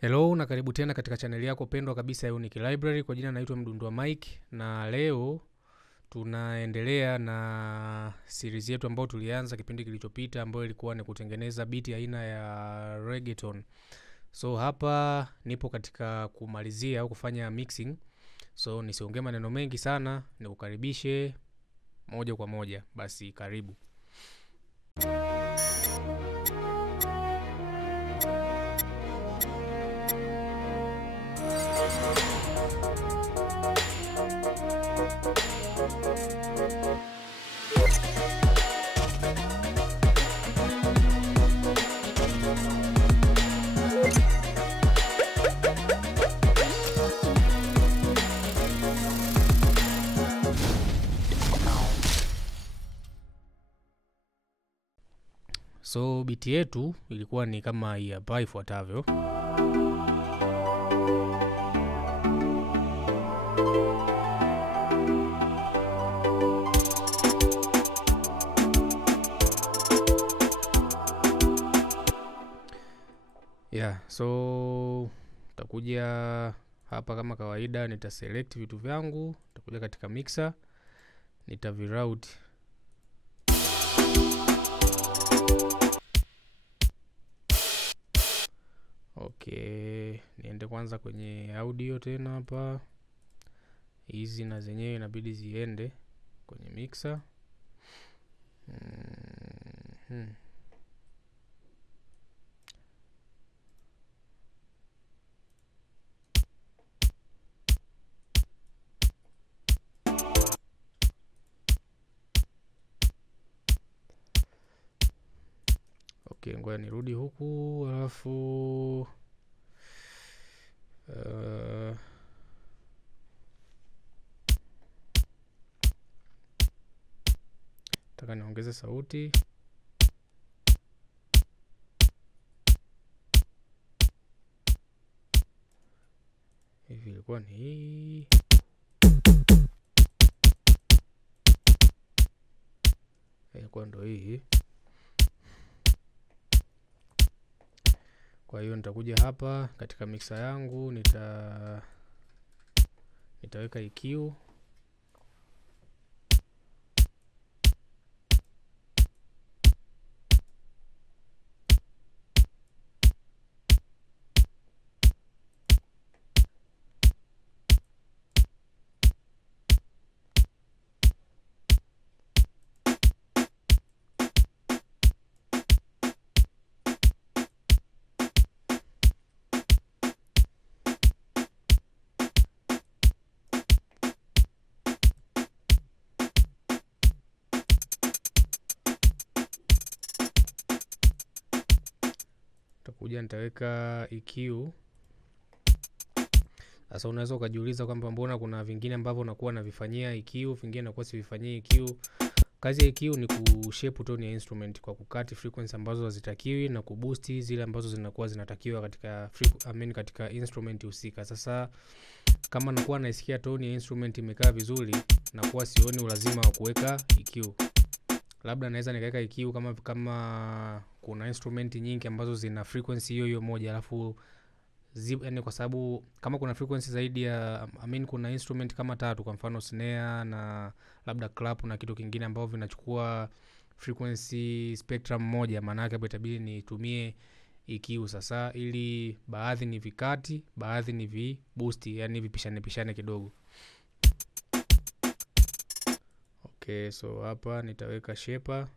Hello na karibu tena katika channel yako pendwa kabisa ya Unik Library. Kwa jina naitwa Mdundwa Mike, na leo tunaendelea na series yetu ambayo tulianza kipindi kilichopita, ambayo ilikuwa ni kutengeneza beat aina ya reggaeton. So hapa nipo katika kumalizia au kufanya mixing. So nisiongee maneno mengi sana, nikukaribishe moja kwa moja. Basi karibu. So beat yetu ilikuwa ni kama hii hapa ifuatavyo. So takuja hapa kama kawaida, nitaselect vitu vyangu, takuja katika mixer, nitaviroute. Okay, niende kwanza kwenye audio tena hapa. Hizi na zenyewe inabidi ziende kwenye mixer. Okay, ngoja nirudi huku alafu nataka niongeze sauti. Hivi ilikuwa ni hii. Ilikuwa ndo hii. Kwa hiyo nitakuja hapa katika mixer yangu, nitaweka EQ. Takuja nitaweka EQ. Sasa unaweza ukajiuliza kwamba mbona kuna vingine ambavyo nakuwa navifanyia EQ, vingine nakuwa sivifanyii EQ. Kazi ya EQ ni kushape tone ya instrument kwa kukati frequency ambazo hazitakiwi na kuboost zile ambazo zinakuwa zinatakiwa katika katika instrument husika. Sasa kama nakuwa naisikia tone ya instrument imekaa vizuri, nakuwa sioni ulazima wa kuweka EQ. Labda naweza nikaweka EQ kama kuna instrument nyingi ambazo zina frequency hiyo moja, alafu yani kwa sababu kama kuna frequency zaidi ya kuna instrument kama 3, kwa mfano snare na labda clap na kitu kingine ambavyo vinachukua frequency spectrum moja, maana yake itabidi nitumie EQ sasa, ili baadhi ni vikati, baadhi ni vi boost, yani vipishane kidogo. Okay, so hapa nitaweka shaper.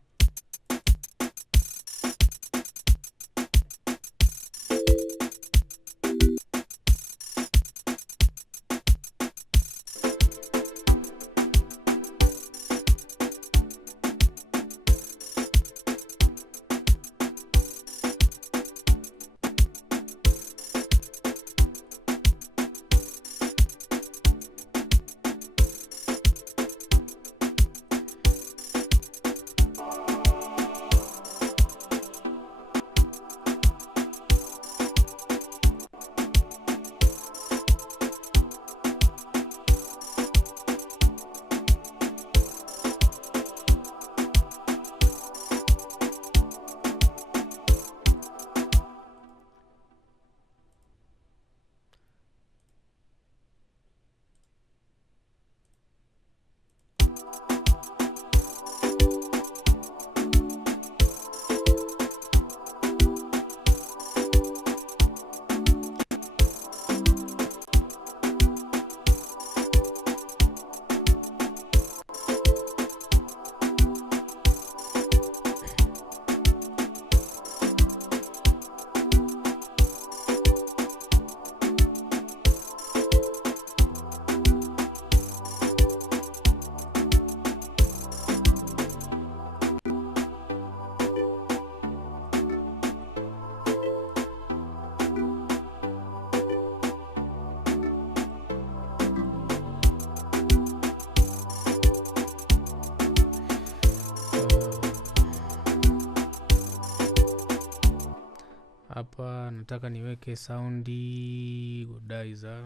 nataka niweke soundi Godizer.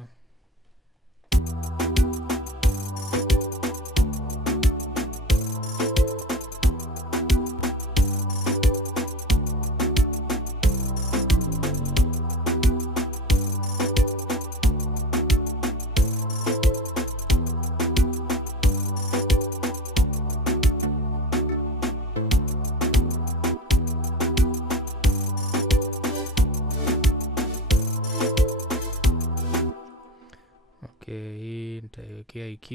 Hii nitaiwekea EQ.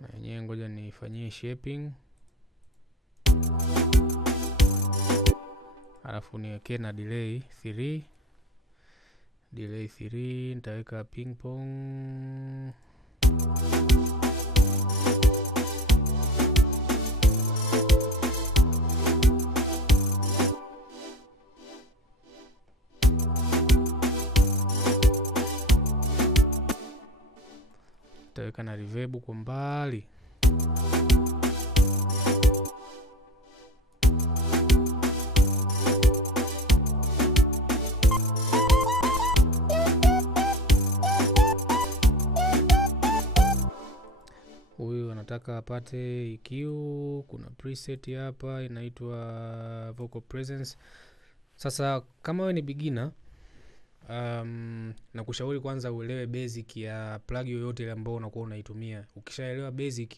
Na yenyewe ngoja nifanyie shaping. Alafu niwekee na delay 3. Delay 3 nitaweka ping pong. Nitaweka na reverb kwa mbali. Huyu anataka apate EQ. Kuna preset hapa inaitwa vocal presence. Sasa kama wewe ni beginner, na kushauri kwanza uelewe basic ya plug yoyote ile ambayo unakuwa unaitumia. Ukishaelewa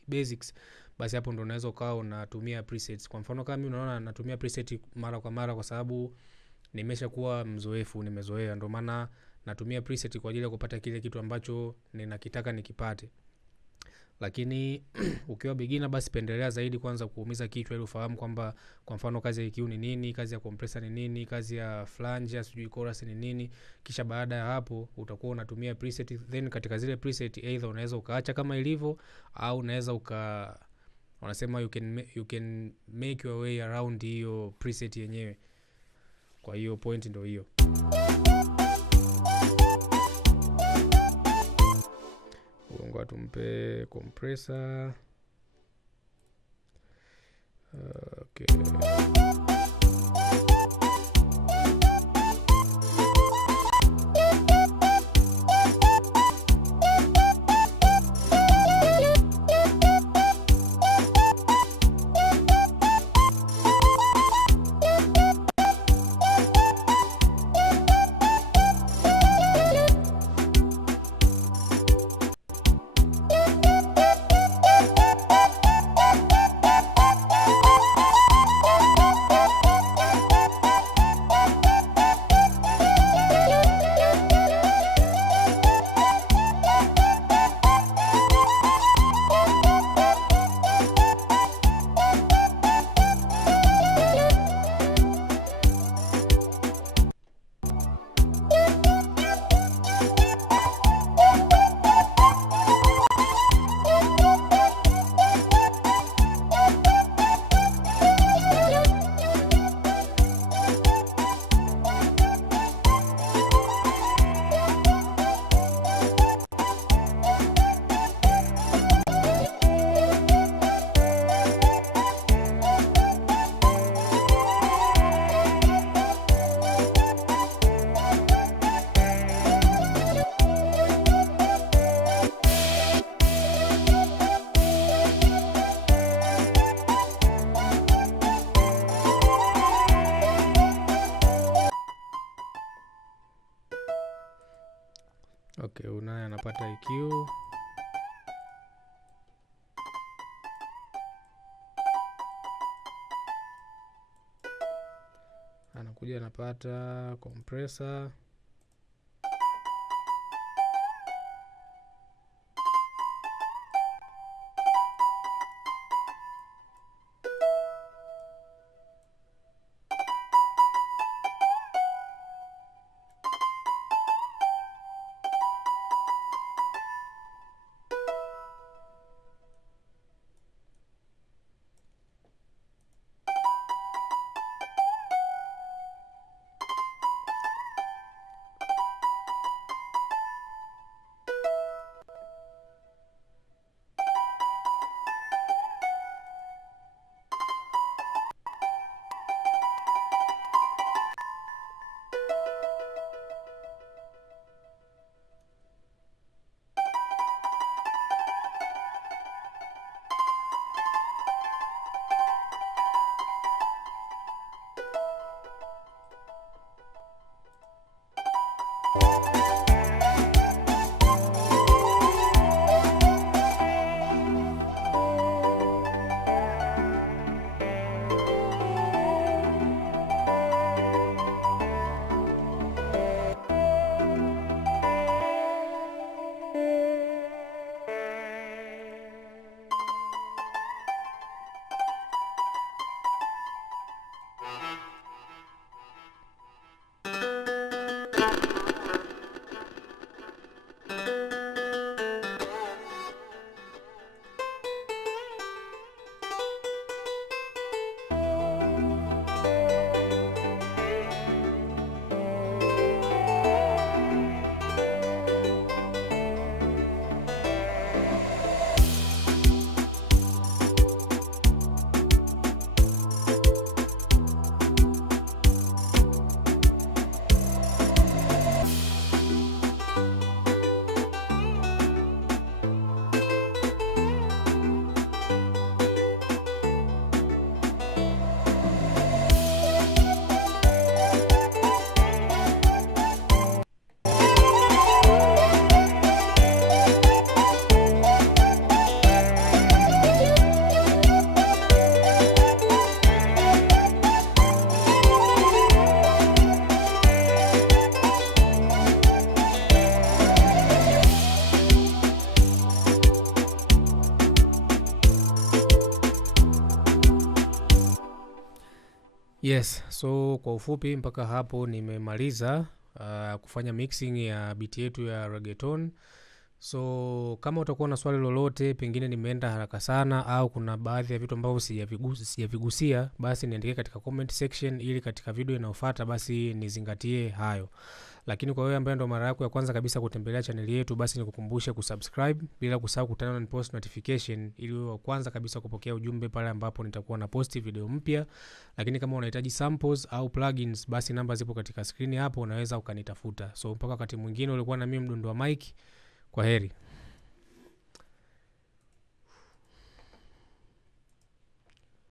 basics, basi hapo ndo unaweza ukawa unatumia presets. Kwa mfano kama mimi unaona natumia preset mara kwa mara kwa sababu nimeshakuwa mzoefu, nimezoea, ndio maana natumia preset kwa ajili ya kupata kile kitu ambacho ninakitaka nikipate. Lakini ukiwa beginner basi pendelea zaidi kwanza kuumiza kichwa ili ufahamu kwamba kwa mfano kazi ya EQ ni nini, kazi ya compressor ni nini, kazi ya flanger, sijui chorus ni nini. Kisha baada ya hapo utakuwa unatumia preset, then katika zile preset either unaweza ukaacha kama ilivyo au unaweza wanasema you can make your way around hiyo preset yenyewe. Kwa hiyo point ndio hiyo. Ngoja tumpe compressor. Okay. Okay, unaye anapata EQ. Anakuja anapata compressor. Yes, so kwa ufupi mpaka hapo nimemaliza kufanya mixing ya beat yetu ya Reggae Tone. So kama utakuwa na swali lolote, pengine nimeenda haraka sana au kuna baadhi ya vitu ambavyo sijavigusia, basi niandike katika comment section ili katika video inayofuata basi nizingatie hayo. Lakini kwa wewe ambaye ndo mara yako ya kwanza kabisa kutembelea channel yetu, basi nikukumbushe kusubscribe bila kusahau kutana on post notification ili uwe wa kwanza kabisa kupokea ujumbe pale ambapo nitakuwa na posti video mpya. Lakini kama unahitaji samples au plugins, basi namba zipo katika screen hapo, unaweza ukanitafuta. So mpaka wakati mwingine, ulikuwa na mimi Mdundo wa Mike. Kwaheri.